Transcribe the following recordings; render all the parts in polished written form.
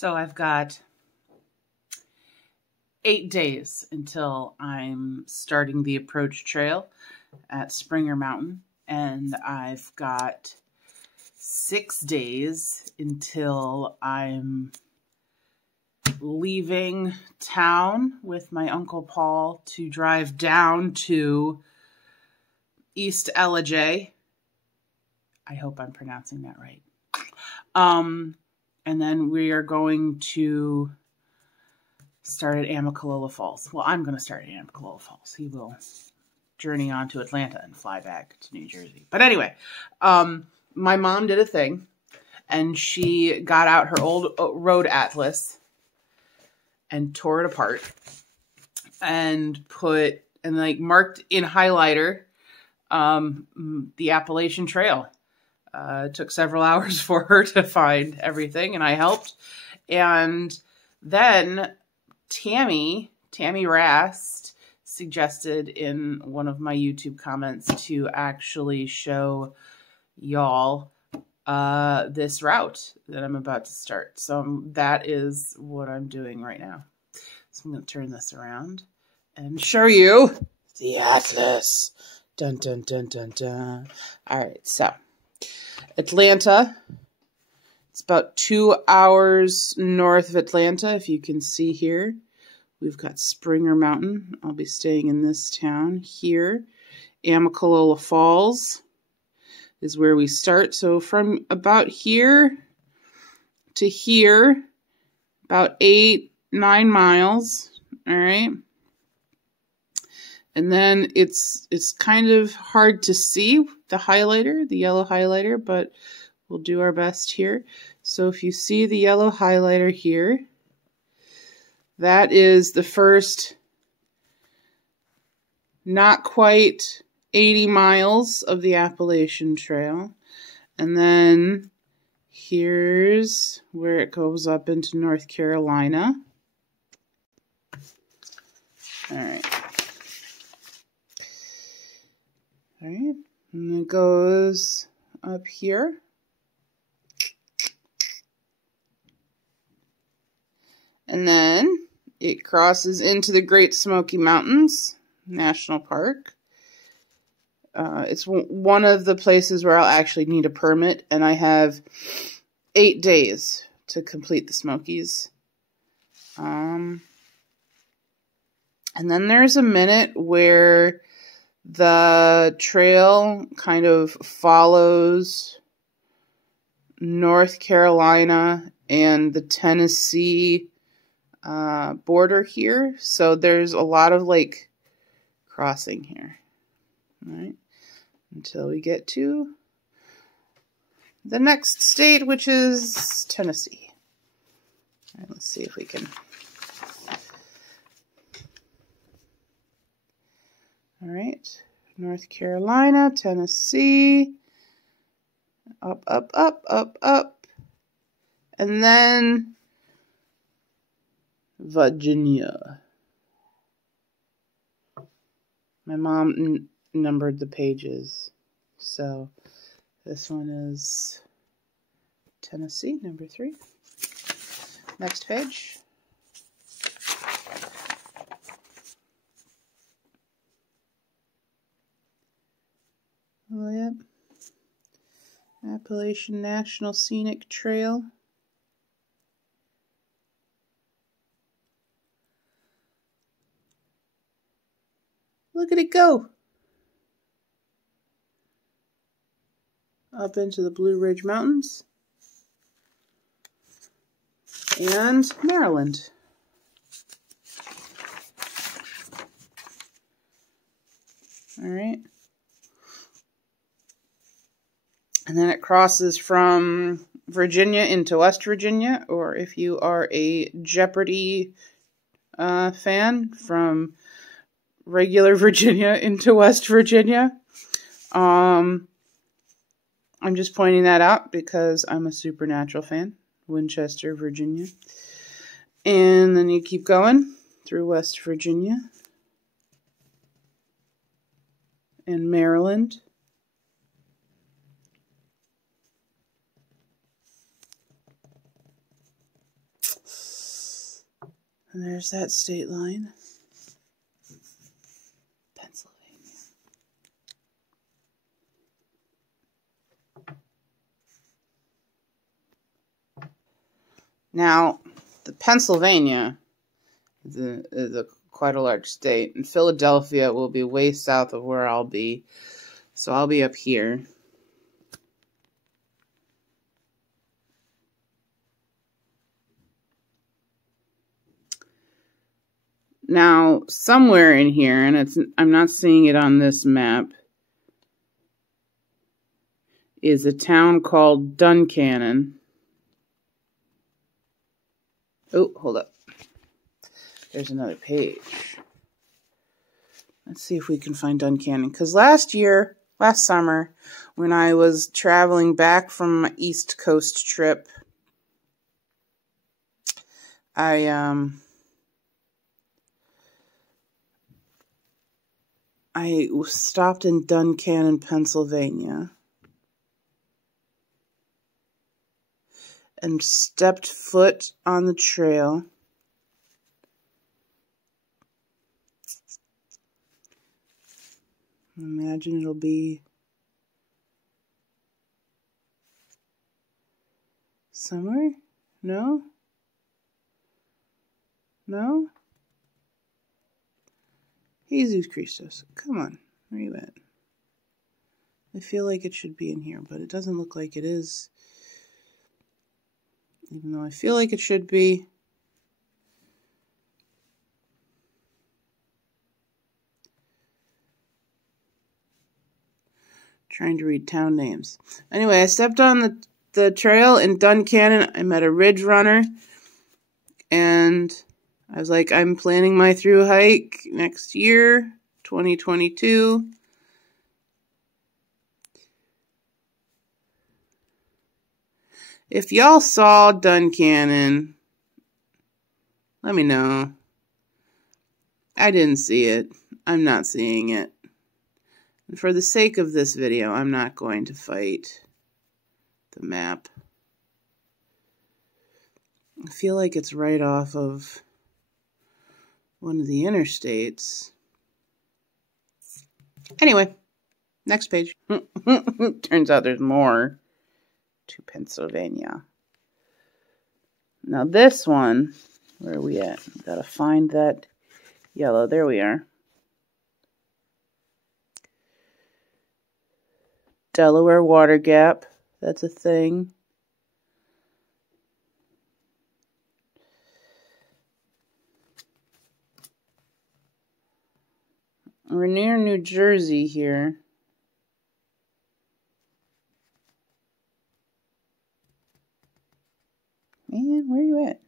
So I've got 8 days until I'm starting the approach trail at Springer Mountain, and I've got 6 days until I'm leaving town with my Uncle Paul to drive down to East Ellijay. I hope I'm pronouncing that right. And then we are going to start at Amicalola Falls. Well, I'm going to start at Amicalola Falls. He will journey on to Atlanta and fly back to New Jersey. But anyway, my mom did a thing, and she got out her old road atlas and tore it apart and marked in highlighter the Appalachian Trail. It took several hours for her to find everything, and I helped. And then Tami Rast suggested in one of my YouTube comments to actually show y'all this route that I'm about to start. So that is what I'm doing right now. So I'm going to turn this around and show you the atlas. Dun, dun, dun, dun, dun. All right, so Atlanta. It's about 2 hours north of Atlanta, if you can see here. We've got Springer Mountain. I'll be staying in this town here. Amicalola Falls is where we start. So from about here to here, about 8-9 miles. All right. And then it's kind of hard to see the highlighter, the yellow highlighter, but we'll do our best here. So if you see the yellow highlighter here, that is the first not quite 80 miles of the Appalachian Trail. And then here's where it goes up into North Carolina. All right. All right. And it goes up here. And then it crosses into the Great Smoky Mountains National Park. It's one of the places where I'll actually need a permit, and I have 8 days to complete the Smokies. And then there's a minute where the trail kind of follows North Carolina and the Tennessee border here. So there's a lot of crossing here. All right. Until we get to the next state, which is Tennessee. All right, let's see if we can. All right, North Carolina, Tennessee, up, up, up, up, up, and then Virginia. My mom numbered the pages, so this one is Tennessee, number 3. Next page. Oh, yep. Appalachian National Scenic Trail. Look at it go. Up into the Blue Ridge Mountains. And Maryland. All right. And then it crosses from Virginia into West Virginia, or if you are a Jeopardy fan, from regular Virginia into West Virginia. I'm just pointing that out because I'm a Supernatural fan. Winchester, Virginia. And then you keep going through West Virginia and Maryland. And there's that state line. Pennsylvania. Now, the Pennsylvania is quite a large state, and Philadelphia will be way south of where I'll be. So I'll be up here. Now, somewhere in here, and I'm not seeing it on this map, is a town called Duncannon. Oh, hold up. There's another page. Let's see if we can find Duncannon. Because last summer, when I was traveling back from my East Coast trip, I stopped in Duncannon, Pennsylvania, and stepped foot on the trail. Imagine it'll be somewhere? No? No? Jesus Christos, come on, where are you at? I feel like it should be in here, but it doesn't look like it is. Even though I feel like it should be. Trying to read town names. Anyway, I stepped on the trail in Duncannon. I met a ridge runner, and I was like, I'm planning my through hike next year, 2022. If y'all saw Duncannon, let me know. I didn't see it. I'm not seeing it. And for the sake of this video, I'm not going to fight the map. I feel like it's right off of one of the interstates. Anyway, next page. Turns out there's more to Pennsylvania. Now this one, where are we at? Gotta find that yellow. There we are. Delaware Water Gap. That's a thing. We're near New Jersey here. Man, where are you at?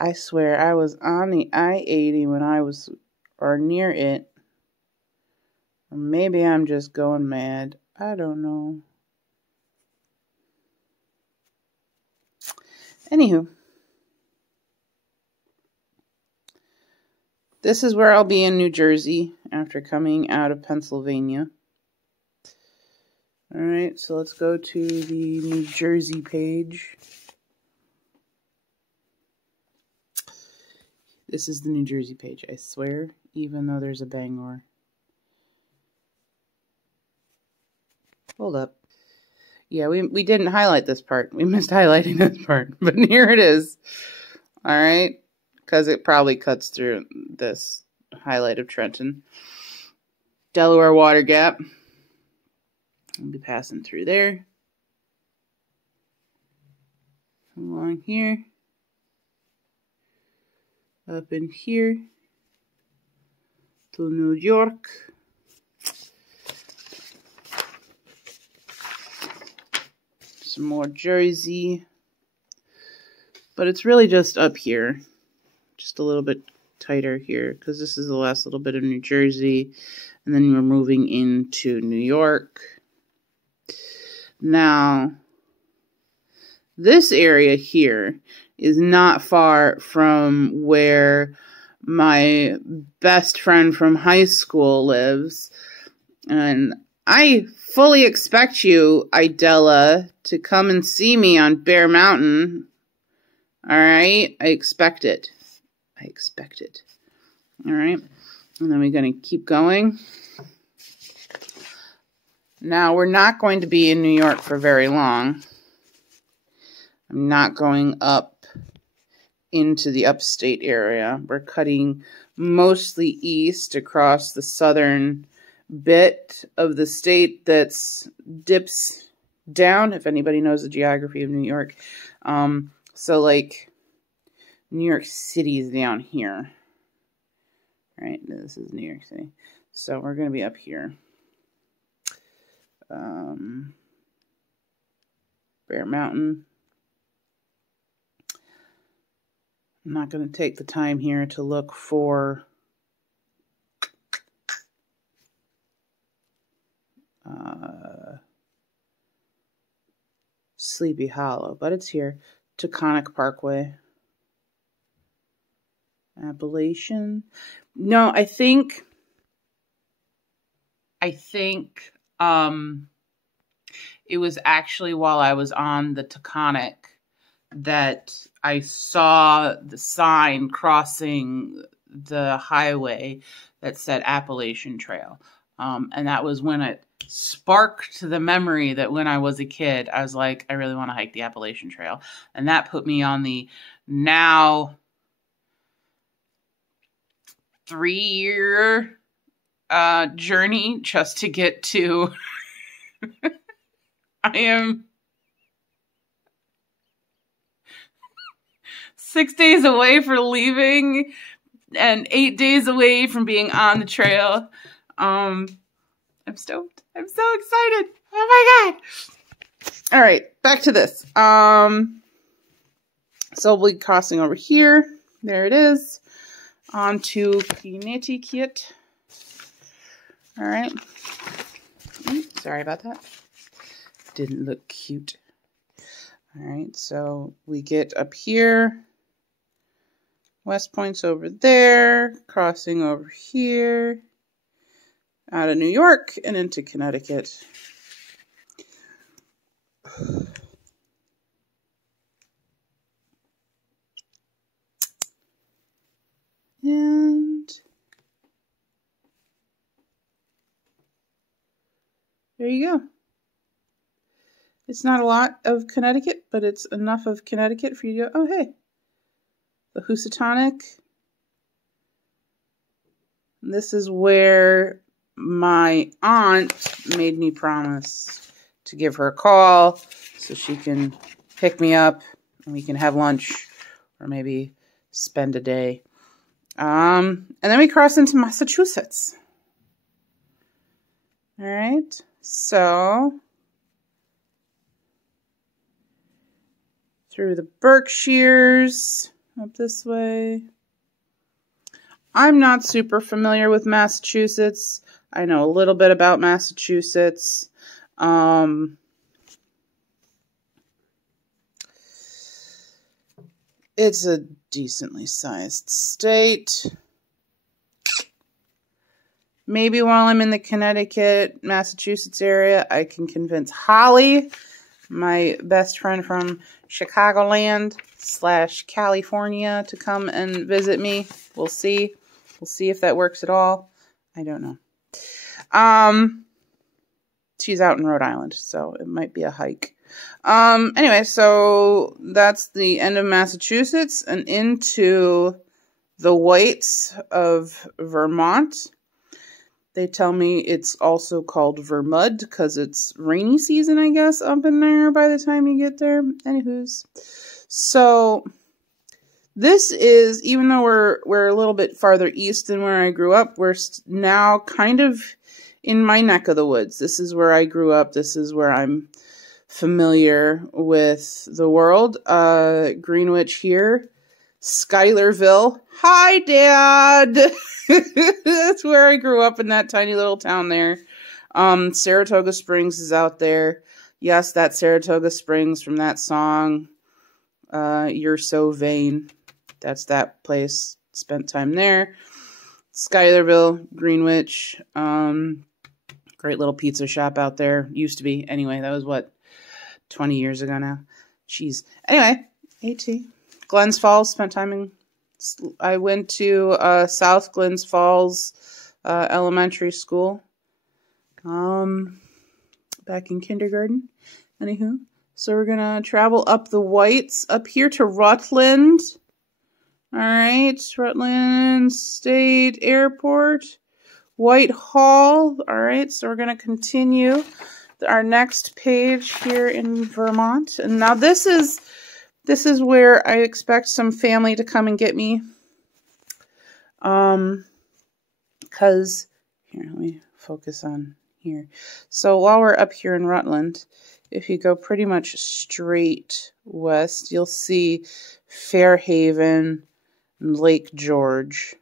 I swear I was on the I-80 when I was, or near it. Or maybe I'm just going mad. I don't know. Anywho. This is where I'll be in New Jersey after coming out of Pennsylvania. Alright, so let's go to the New Jersey page. This is the New Jersey page, I swear, even though there's a Bangor. Hold up. Yeah, we didn't highlight this part. We missed highlighting this part, but here it is. Alright, because it probably cuts through this highlight of Trenton. Delaware Water Gap. I'll be passing through there. Along here. Up in here to New York. Some more Jersey. But it's really just up here. Just a little bit tighter here because this is the last little bit of New Jersey. And then we're moving into New York. Now, this area here is not far from where my best friend from high school lives. And I fully expect you, Idella, to come and see me on Bear Mountain. All right? I expect it. I expect it. All right? And then we're going to keep going. Now, we're not going to be in New York for very long. I'm not going up into the upstate area. We're cutting mostly east across the southern bit of the state that's dips down, if anybody knows the geography of New York. So, like, New York City is down here. Right? This is New York City. So, we're going to be up here. Bear Mountain. I'm not going to take the time here to look for Sleepy Hollow, but it's here. Taconic Parkway. Appalachian. No, I think it was actually while I was on the Taconic that I saw the sign crossing the highway that said Appalachian Trail. And that was when it sparked the memory that when I was a kid, I was like, I really want to hike the Appalachian Trail. And that put me on the now 3-year journey just to get to... I am 6 days away from leaving and 8 days away from being on the trail. I'm stoked. I'm so excited. Oh my God. All right, back to this. So we'll be crossing over here. There it is. On to Connecticut. All right. Sorry about that. Didn't look cute. All right, so we get up here. West Point's over there. Crossing over here. Out of New York and into Connecticut. And there you go. It's not a lot of Connecticut, but it's enough of Connecticut for you to go, oh, hey, the Housatonic. This is where my aunt made me promise to give her a call so she can pick me up and we can have lunch or maybe spend a day. And then we cross into Massachusetts. All right, so through the Berkshires, up this way. I'm not super familiar with Massachusetts. I know a little bit about Massachusetts. It's a decently sized state. Maybe while I'm in the Connecticut, Massachusetts area, I can convince Holly, my best friend from Chicagoland / California, to come and visit me. We'll see. We'll see if that works at all. I don't know. She's out in Rhode Island, so it might be a hike. Anyway, so that's the end of Massachusetts and into the whites of Vermont. They tell me it's also called Vermud because it's rainy season, I guess, up in there by the time you get there. Anywho's. So this is, even though we're a little bit farther east than where I grew up, we're now kind of in my neck of the woods. This is where I grew up. This is where I'm familiar with the world. Greenwich here. Schuylerville. Hi, Dad! That's where I grew up, in that tiny little town there. Saratoga Springs is out there. Yes, that Saratoga Springs from that song, You're So Vain. That's that place. Spent time there. Schuylerville, Greenwich. Great little pizza shop out there. Used to be. Anyway, that was what, 20 years ago now. Jeez. Anyway, AT. Glens Falls, spent time in... I went to South Glens Falls elementary school back in kindergarten. Anywho, so we're going to travel up the Whites, up here to Rutland. All right, Rutland State Airport, Whitehall. All right, so we're going to continue our next page here in Vermont. And now this is where I expect some family to come and get me. Because, here, let me focus on here. So while we're up here in Rutland, if you go pretty much straight west, you'll see Fairhaven and Lake George.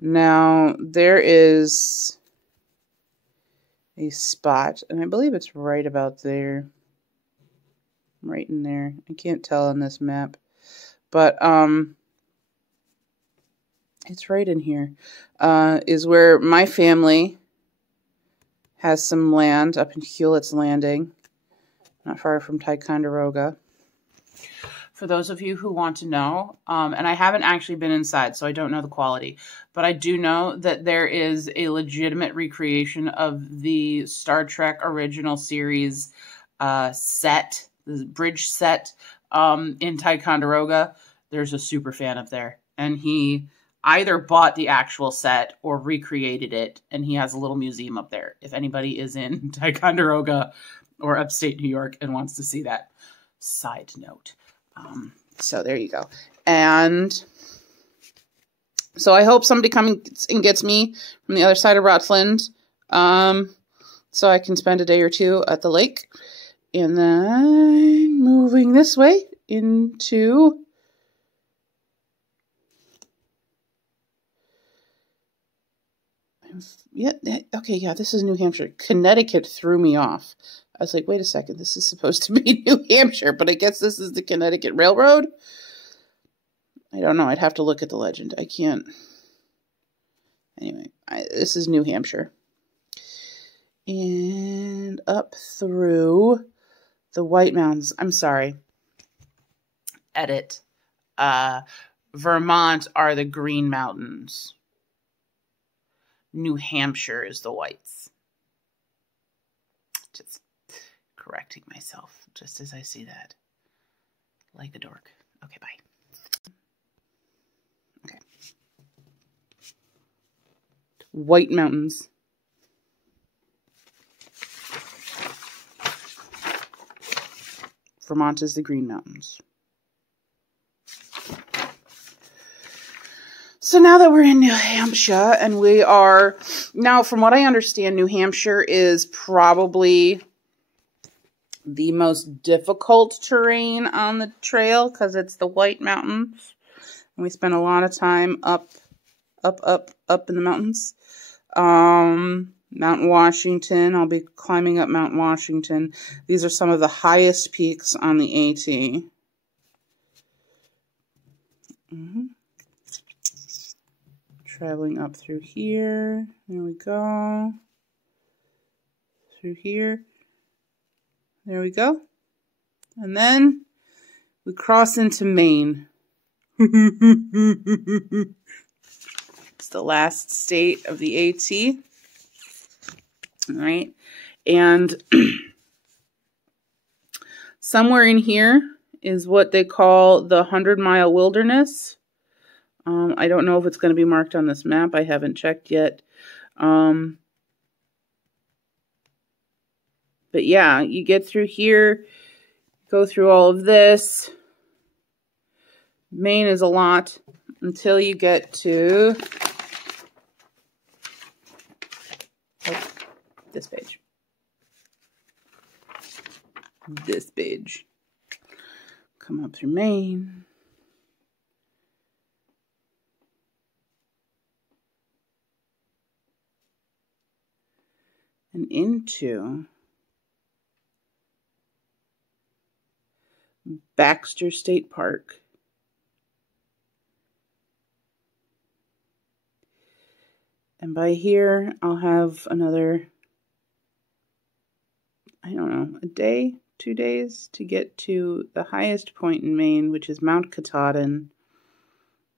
Now, there is a spot, and I believe it's right about there. Right in there. I can't tell on this map. But, it's right in here. Is where my family has some land up in Hewlett's Landing. Not far from Ticonderoga. For those of you who want to know, and I haven't actually been inside, so I don't know the quality, but I do know that there is a legitimate recreation of the Star Trek original series set, the bridge set in Ticonderoga. There's a super fan up there, and he either bought the actual set or recreated it, and he has a little museum up there. If anybody is in Ticonderoga or upstate New York and wants to see that. Side note. So there you go. And so I hope somebody comes and gets me from the other side of Rutland, so I can spend a day or two at the lake. And then moving this way into okay, yeah, this is New Hampshire. Connecticut threw me off. I was like, wait a second, this is supposed to be New Hampshire, but I guess this is the Connecticut Railroad? I don't know. I'd have to look at the legend. I can't. Anyway, this is New Hampshire. And up through the White Mountains. I'm sorry. Edit. Vermont are the Green Mountains. New Hampshire is the Whites. Just correcting myself just as I see that. Like a dork. Okay, bye. Okay. White Mountains. Vermont is the Green Mountains. So now that we're in New Hampshire, and we are, now from what I understand, New Hampshire is probably the most difficult terrain on the trail because it's the White Mountains. And we spend a lot of time up in the mountains. Mount Washington, I'll be climbing up Mount Washington. These are some of the highest peaks on the AT. Traveling up through here. There we go. Through here. There we go. And then we cross into Maine. It's the last state of the AT. All right. And somewhere in here is what they call the 100-mile wilderness. I don't know if it's going to be marked on this map. I haven't checked yet. But yeah, you get through here, go through all of this. Maine is a lot until you get to this page. This page. Come up through Maine. And into Baxter State Park. And by here, I'll have another I don't know, a day, 2 days to get to the highest point in Maine, which is Mount Katahdin,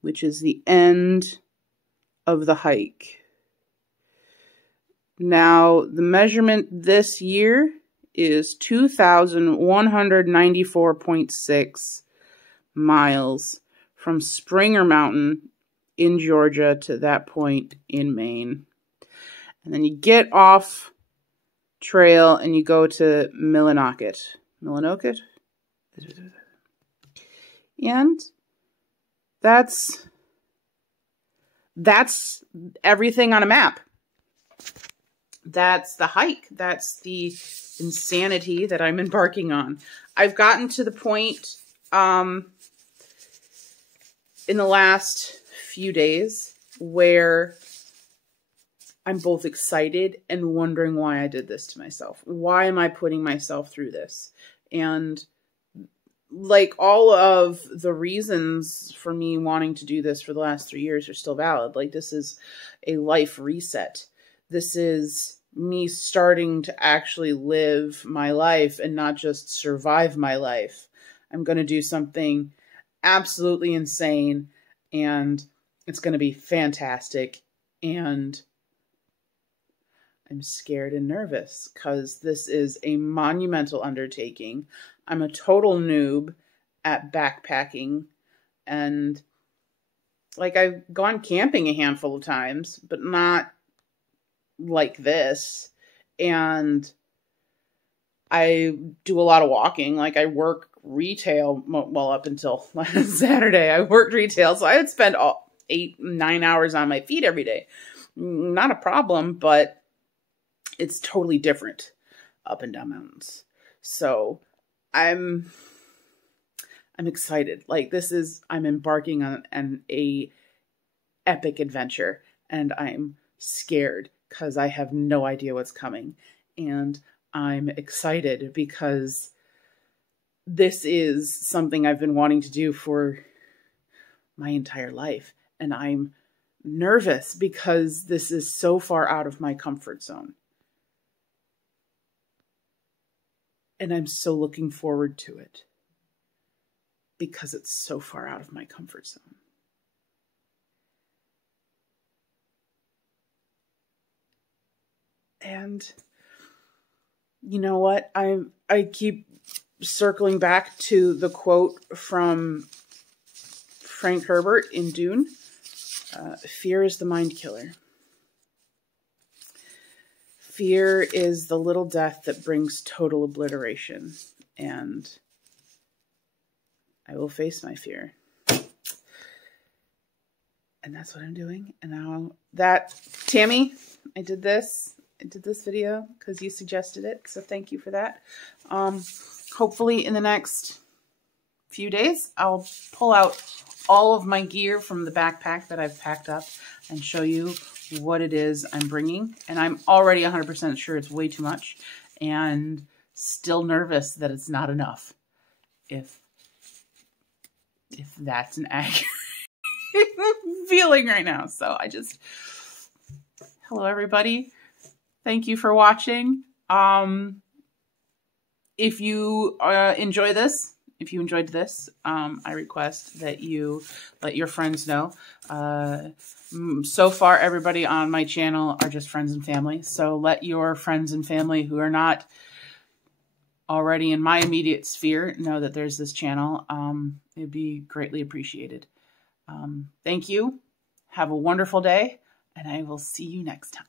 which is the end of the hike. Now, the measurement this year is 2,194.6 miles from Springer Mountain in Georgia to that point in Maine. And then you get off trail and you go to Millinocket. And that's everything on a map. That's the hike. That's the insanity that I'm embarking on. I've gotten to the point in the last few days where I'm both excited and wondering why I did this to myself. Why am I putting myself through this? And like all of the reasons for me wanting to do this for the last 3 years are still valid. Like this is a life reset. This is me starting to actually live my life and not just survive my life. I'm going to do something absolutely insane and it's going to be fantastic. And I'm scared and nervous because this is a monumental undertaking. I'm a total noob at backpacking and like I've gone camping a handful of times, but not like this. And I do a lot of walking. Like I work retail, well, up until last Saturday, I worked retail. So I would spend 8-9 hours on my feet every day. Not a problem, but it's totally different up and down mountains. So I'm excited. Like this is, I'm embarking on a epic adventure and I'm scared because I have no idea what's coming. And I'm excited because this is something I've been wanting to do for my entire life. And I'm nervous because this is so far out of my comfort zone. And I'm so looking forward to it because it's so far out of my comfort zone. And you know what? I keep circling back to the quote from Frank Herbert in Dune. Fear is the mind killer. Fear is the little death that brings total obliteration. And I will face my fear. And that's what I'm doing. And now that, Tami, I did this video because you suggested it. So thank you for that. Hopefully in the next few days, I'll pull out all of my gear from the backpack that I've packed up and show you what it is I'm bringing. And I'm already 100% sure it's way too much and still nervous that it's not enough. If that's an accurate feeling right now. So hello everybody. Thank you for watching. If you enjoyed this, I request that you let your friends know. So far, everybody on my channel are just friends and family. So let your friends and family who are not already in my immediate sphere know that there's this channel. It'd be greatly appreciated. Thank you. Have a wonderful day, and I will see you next time.